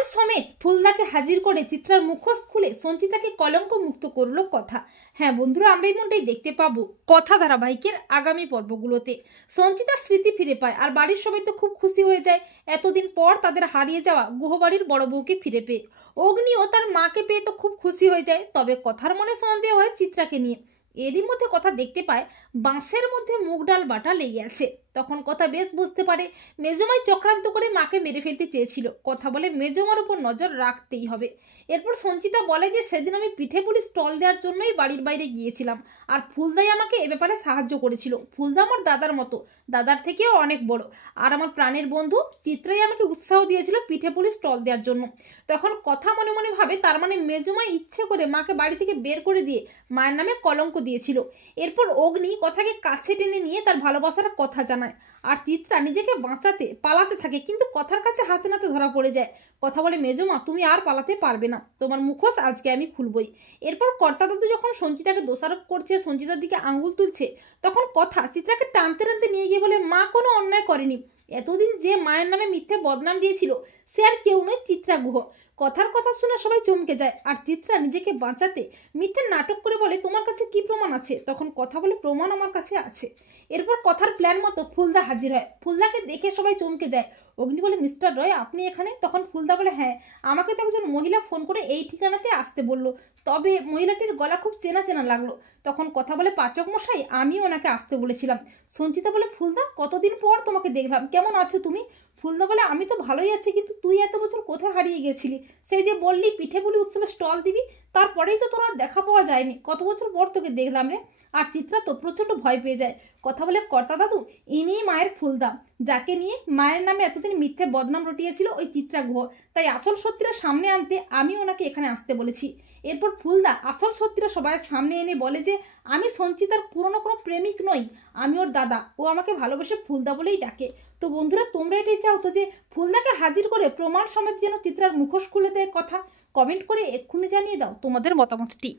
প্রমাণ সমেত ফুলদাকে হাজির করে চিত্রার মুখোশ খুলে সঞ্চিতাকে কলঙ্ক মুক্ত করলো কথা। হ্যাঁ বন্ধুরা, আমরা এমনটাই দেখতে পাবো কথা ধারাবাহিকের আগামী পর্বগুলোতে। সঞ্চিতা স্মৃতি ফিরে পায় আর বাড়ির সবাই তো খুব খুশি হয়ে যায় এতদিন পর তাদের হারিয়ে যাওয়া গুহবাড়ির বড় বউকে ফিরে পেয়ে। অগ্নিও তার মাকে পেয়ে তো খুব খুশি হয়ে যায়, তবে কথার মনে সন্দেহ হয় চিত্রাকে নিয়ে। এরই মধ্যে কথা দেখতে পায় বাঁশের মধ্যে মুগ ডাল বাটা লেগে আছে। তখন কথা বেশ বুঝতে পারে মেজমাই চক্রান্ত করে মাকে মেরে ফেলতে চেয়েছিল। কথা বলে মেজমার উপর নজর রাখতেই হবে। এরপর সঞ্চিতা বলে যে সেদিন আমি পিঠে পুলি স্টল দেওয়ার জন্যই বাড়ির বাইরে গিয়েছিলাম, আর ফুলদাই আমাকে এ ব্যাপারে সাহায্য করেছিল। ফুলদা আমার দাদার মতো, দাদার থেকেও অনেক বড়, আর আমার প্রাণের বন্ধু। চিত্রাই আমাকে উৎসাহ দিয়েছিল পিঠে পুলি স্টল দেওয়ার জন্য। তখন কথা মনে মনে ভাবে তার মানে মেজমাই ইচ্ছে করে মাকে বাড়ি থেকে বের করে দিয়ে মায়ের নামে কলঙ্ক দিয়েছিল। এরপর অগ্নি কথাকে কাছে টেনে নিয়ে তার ভালোবাসার কথা জানায়, আর চিত্রা নিজেকে বাঁচাতে পালাতে থাকে, কিন্তু কথার কাছে হাতে নাতে ধরা পড়ে যায়। কথা বলে মেজমা তুমি আর পালাতে পারবে না, তোমার মুখোশ আজকে আমি খুলবই। এরপর কর্তা দাদু যখন সঞ্চিতাকে দোষারোপ করছে, সঞ্চিতার দিকে আঙ্গুল তুলছে, তখন কথা চিত্রাকে টানতে টানতে নিয়ে গিয়ে বলে মা কোনো অন্যায় করেনি, এতদিন যে মায়ের নামে মিথ্যে বদনাম দিয়েছিল সে আর কেউ নয়, চিত্রা গুহ। কথার কথা শুনে সবাই চমকে যায়, আর চিত্রা নিজেকে বাঁচাতে মিথ্যে নাটক করে বলে তোমার কাছে কি প্রমাণ আছে? তখন কথা বলে প্রমাণ আমার কাছে আছে। এরপর কথার প্ল্যান মতো ফুলদা হাজির হয়। ফুলদাকে দেখে সবাই চমকে যায়। অগ্নি বলে মিস্টার রয় আপনি এখানে? তখন ফুলদা বলে হ্যাঁ, আমাকে তো একজন মহিলা ফোন করে এই ঠিকানাতে আসতে বললো, তবে মহিলাটির গলা খুব চেনা চেনা লাগলো। তখন কথা বলে পাচক মশাই আমিও ওনাকে আসতে বলেছিলাম। সঞ্চিতা বলে ফুলদা কতদিন পর তোমাকে দেখলাম, কেমন আছো তুমি? ফুলদা বলে আমি তো ভালোই আছি, কিন্তু তুই এত বছর কোথায় হারিয়ে গেছিলি? সেই যে বললি পিঠে পুলি উৎসবে স্টল দিবি, তারপরেই তো তোর আর দেখা পাওয়া যায়নি, কত বছর পর তোকে দেখলাম রে। আর চিত্রা তো প্রচন্ড ভয় পেয়ে যায়। কথা বলে কর্তা দাদু ইনি মায়ের ফুলদা, যাকে নিয়ে মায়ের নামে এতদিন মিথ্যে বদনাম রটিয়েছিল ওই চিত্রা গুহ, তাই আসল সত্যিটা সামনে আনতে আমি ওনাকে এখানে আসতে বলেছি। এরপর ফুলদা আসল সত্যিটা সবাই সামনে এনে বলে যে আমি সঞ্চিতার পুরনো কোনো প্রেমিক নই, আমি ওর দাদা, ও আমাকে ভালোবেসে ফুলদা বলেই ডাকে। তো বন্ধুরা তোমরা এটাই চাও তো যে ফুলদাকে হাজির করে প্রমাণ সমেত যেন চিত্রার মুখোশ খুলে দেয় কথা? কমেন্ট করে এক্ষুনি জানিয়ে দাও তোমাদের মতামতটি।